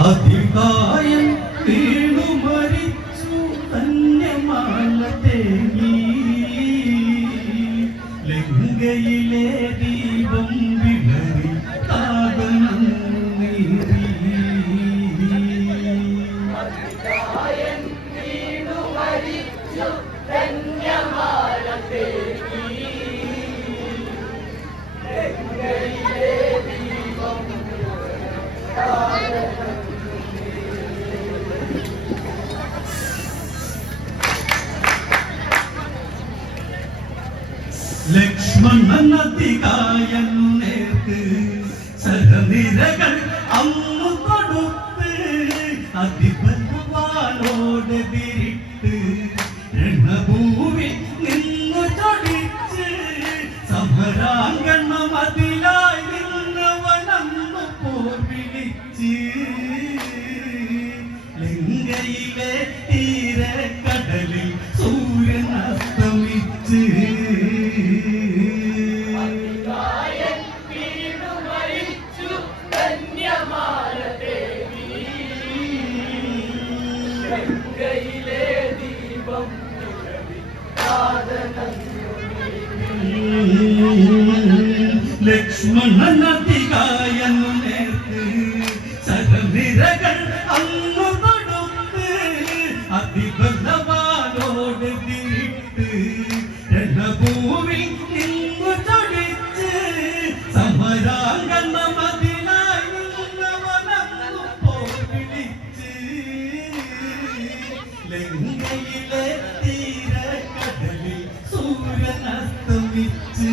അതികായം വീണു മരിച്ചു ധന്യമാല തേങ്ങി ലങ്കയിലെ ദീപം വിളറി താപനം നീറി അതികായം വീണു മരിച്ചു ധന്യമാല തേങ്ങി ലങ്കയിലെ ദീപം ലക്ഷ്മണൻ അതികായനു നേർക്ക് സരനിരകൾ അന്നു കൊടുത്ത് അതിബലവാനോടെതിരിട്ട് രണഭൂവിൽ നിന്നു ചൊടിച്ച് സമരാങ്കണം അതിലായി നിന്നവനന്നു പോർ വിളിച്ച് ലങ്കയിലെ തീരക്കടലിൽ സൂര്യൻ അസ്തമിച്ച് ലക്ഷ്മണൻ അതികായനു നേർക്ക് സരനിരകൾ അന്നു കൊടുത്ത് അതിബലവാനോടെതിരിട്ട് രണഭൂവിൽ നിന്നു ചൊടിച്ച് സമരാങ്കണം അതിനായി നിന്നവനന്നു പോർ വിളിച്ച് ലങ്കയിലെ തീരക്കടലിൽ സൂര്യൻ അസ്തമിച്ച്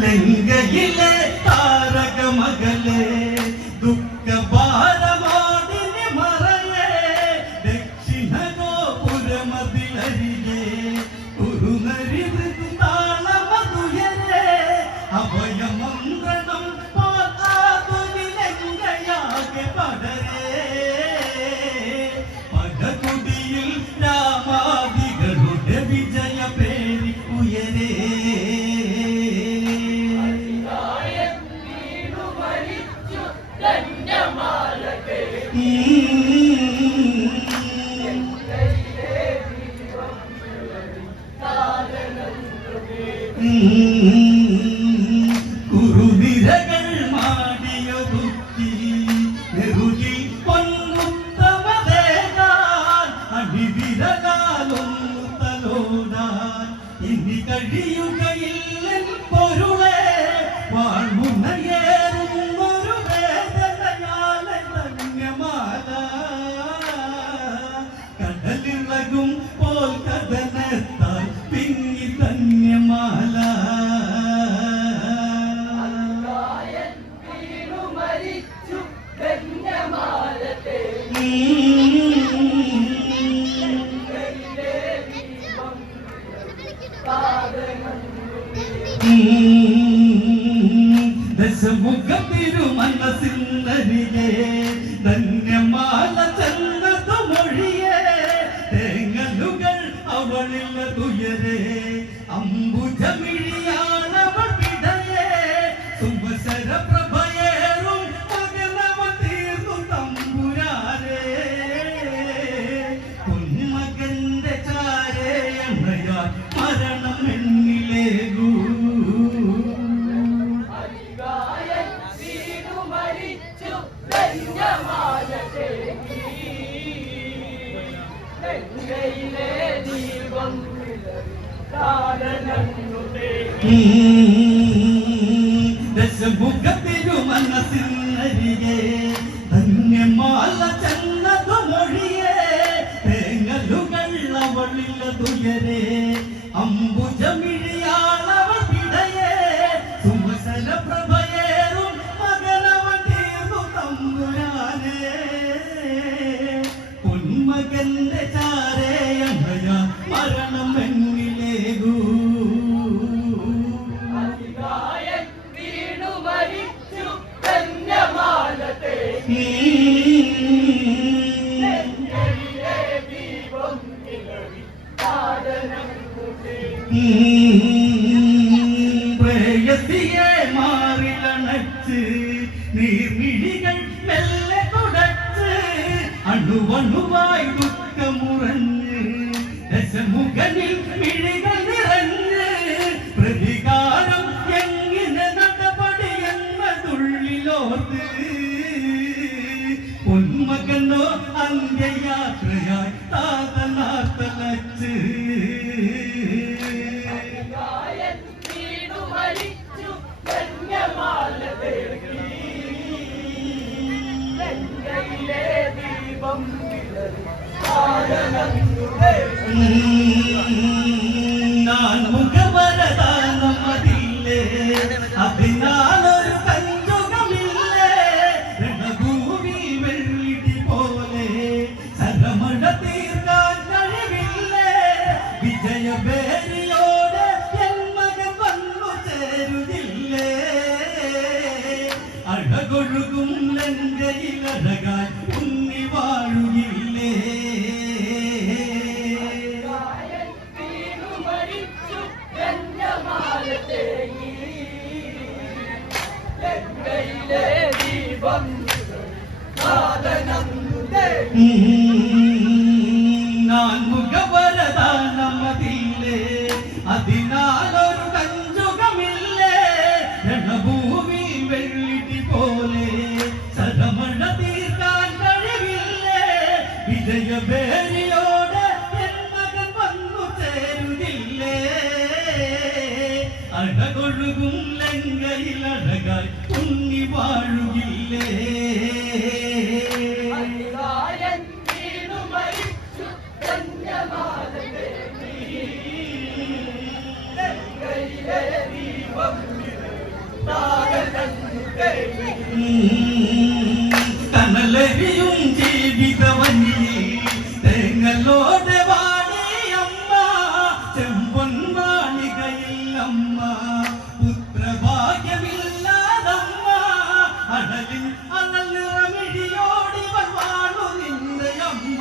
ലങ്കയിലെ താരകമകലെ ദുഃഖഭാരമാടിന് മറയെ ദക്ഷിണ ഗോപുരമതിലരികെ കുറുനരിത് താളമതുയരെ അഭയമന്ത്രണം ലങ്കയാകെ പടരെ പടകുടിയിൽ രാമാദികളുടെ വിജയ പേരി ഉയരേ കുറുനിരകൾ മാടിയ ബുദ്ധി നെറുകി പൊന്നുത്തമതേകാൻ അടിവിരകാലൊന്നു തലോടാൻ ഇനി കഴിയുകയില്ലൻ പൊരുളെ വാഴ്മുനയേറുന്നൊരു വേദനയാലെ ധന്യമാല കടലിളകും പോൽ കഥനത്താൽ പിങ്ങി ധന്യമാല ദശമുഖത്തിരുമനസിന്നരികെ ധന്യമാല ചെന്നതു മൊഴിയെ തേങ്ങലുകൾ അവളില്ല തുയരെ അംബുജമിഴിയാണവൾ പിടയെ സുമസര പ്രഭയേറും മകനവ തീർന്നു തമ്പുരാരെ പൊന്മകന്റെ ചാരേ എണ്ണയാൽ മരണം എന്നിലേകൂ ദശമുഖത്തിരുമനസിന്നരികെ ധന്യമാല ചെന്നതു മൊഴിയെ തേങ്ങലുകൾ അവളില്ല തുയരെ അംബുജമിഴിയാളവൾ പിടയെ സുമസല പ്രഭയേറും മകനവൻ തീർന്നു തമ്പുരാനെ പൊന്മകന്റെ ചാരേയണയ മരണം എന്നിലേകൂ വീണു മരി ദീപം നിലവി സാധനം പ്രേയസിയെ മാറിലണച്ച് നീർമിഴികൾ മെല്ലെ തുടച്ച് അണുവണുവായി ദുഃഖമുറഞ്ഞ് ദശമുഖനിൽ മിഴികൾ നിറഞ്ഞ് പ്രതികാരം എങ്ങനെ നടപടി എന്നതുള്ളിലോർത്ത് പൊന്മകനോ അന്ത്യയാത്രയായി താതനാത്തലച്ച് ഞാൻ മുഖവരദാനം അതില്ലേ അതിനാലൊരു കഞ്ചുകമില്ലേ രണഭൂമി വെള്ളിടി പോലെ സരമണ തീർക്കാൻ കഴിവില്ലേ വിജയബേരിയോടെ എൻ മകൻ വന്നു ചേരുന്നില്ലേ അഴകൊഴുകും ലങ്കയിലഴകാൻ ഉണ്ണി വാഴുകില്ലേ ഞാൻ മുഖവരദാനമതില്ലേ അതിനാലൊരു കഞ്ചുകമില്ലേ രണഭൂമി വെള്ളിടി പോലെ സരമണ തീർക്കാൻ കഴിവില്ലേ വിജയബേരിയോടെ എൻ മകൻ വന്നു ചേരുന്നില്ലേ അഴകൊഴുകും ലങ്കയിലഴകായി ഉണ്ണി വാഴുകില്ലേ കനലരിയും ജീവിതവനിയിൽ തേങ്ങലോടെ വാണിയമ്മ ചെമ്പൊൻവാണികയില്ലമ്മ പുത്രഭാഗ്യമില്ലാതമ്മ അടലിൻ അണലിറമിഴിയോടിവർ വാണു നിന്നയമ്മ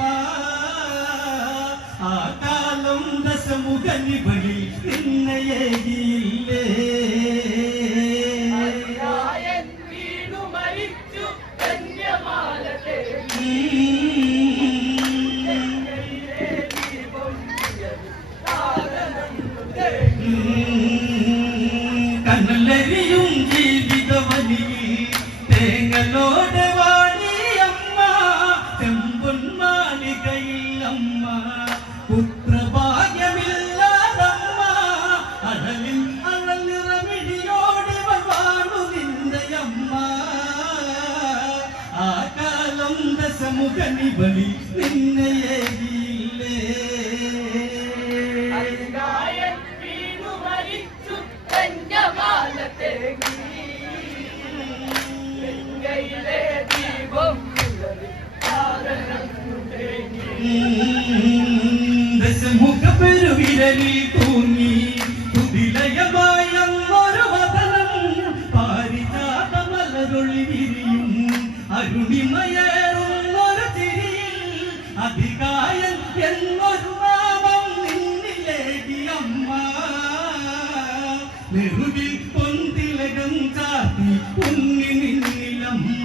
ആ കാലം ദശമുഖനിവളിൽ നിന്നയേകിയില്ലേ കനലരിയും ജീവിതവനിയിൽ തേങ്ങലോടെ വാണിയമ്മ ചെമ്പൊൻമാലികയില്ലമ്മ പുത്രഭാഗ്യമില്ലാതമ്മ അടലിൽ അണലിറമിഴിയോടിവർ വാണു നിന്നയമ്മ ആ കാലം ദശമുഖനിവളിൽ നിന്നയേകിയില്ലേ ദശമുഖപെരുവിരലിൽ തൂങ്ങി തുതിലയമായ ഒരു വദനം പാരിജാതമലരൊളി വിരിയും അരുണിമയേറുന്നൊരു ചിരിയിൽ അധികായൻ എന്നൊരു നാമം നിന്നിലേകിയമ്മ നെറുകിൽ പൊന്തിലകം ചാത്തി ഉണ്ണി നിന്നിലമ്മ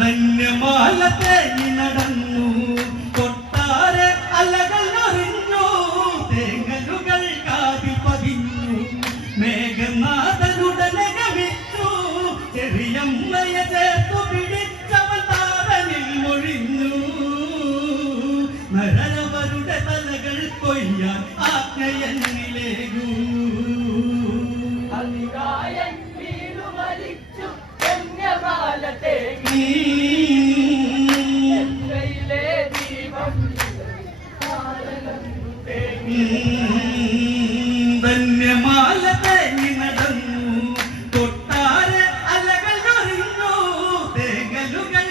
ധന്യമാലത്തെ നടന്നു കൊട്ടാരെ അലകൾ അറിഞ്ഞു തേങ്ങലുകൾ കാതിൽ പതിഞ്ഞു മേഘനാഥനുടനെ ഗമിച്ചു ചെറിയമ്മയെ ചേർത്തു പിടിച്ചവൻ താരനിൽ മൊഴിഞ്ഞു നരവരുടെ തലകൾ കൊയ്യാൻ ആജ്ഞയെന്നിലേകൂ ധന്യമാല തേങ്ങി നടന്നു കൊട്ടാരെ അലകൾ അറിഞ്ഞു തേങ്ങലുകൾ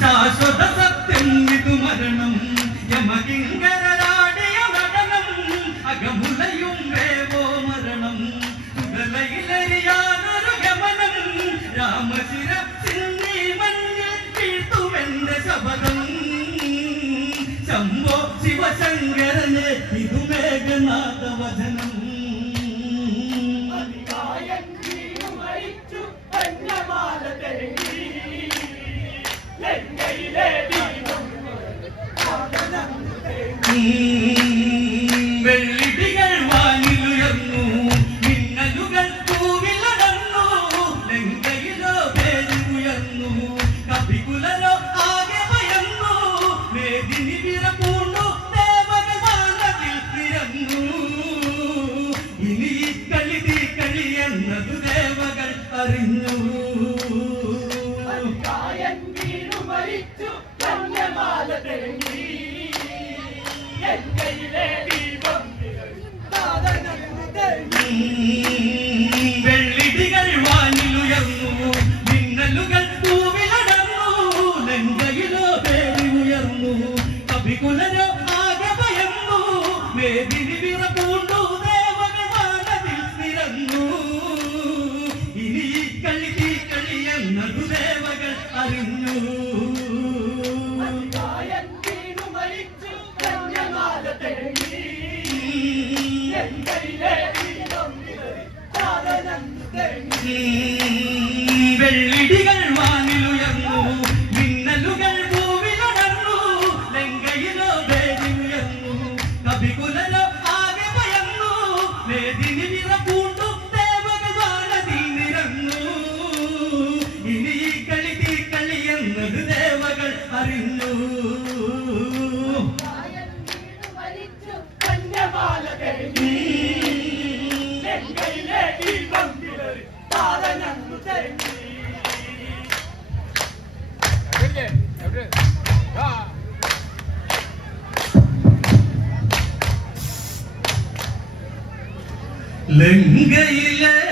ശാശ്വത സത്യം ഇതു മരണം യമകിങ്കരാടിയ നടനം അകമുലയും വേവോ മരണം ചുടലയിലറിയാനൊരു ഗമനം രാമശിര സിന്നി മഞ്ഞിൽ വീഴ്ത്തുമെന്റെ ശബദം ശംഭോ ശിവശങ്കരനെ ഇതു മേഘനാഥ വചനം വെള്ളിടികൾ വാനിലുയർന്നു മിന്നലുകൾ പൂവിലടർന്നു ലങ്കയിലോ പേരി ഉയർന്നു കപികുലരോ ആകെ ഭയന്നു മേദിനി വിറപൂണ്ടു ദേവകൾ വാനത്തിൽ നിരന്നു ഇനി ഈ കളി തീ കളി എന്നതു ദേവകൾ അറിഞ്ഞു വെള്ളിടികൾ വാനിലുയർന്നു മിന്നലുകൾ പൂവിലടർന്നു ലങ്കയിലോ പേരി ഉയർന്നു കപികുലരോ ആകെ ഭയന്നു മേദിനി വിറപൂണ്ടു ദേവകൾ വാനത്തിൽ നിരന്നു ഇനി ഈ കളി തീ കളി എന്നതു ദേവകൾ അറിഞ്ഞു വെള്ളിടികൾ വാനിലുയർന്നു മിന്നലുകൾ പൂവിലടർന്നു ലങ്കയിലോ പേരി ഉയർന്നു കപികുലരോ ആകെ ഭയന്നു മേദിനി വിറപൂണ്ടു ദേവകൾ വാനത്തിൽ നിരന്നു ഇനി ഈ കളി തീ കളി എന്നത് ദേവകൾ അറിഞ്ഞു ലങ്കയിലെ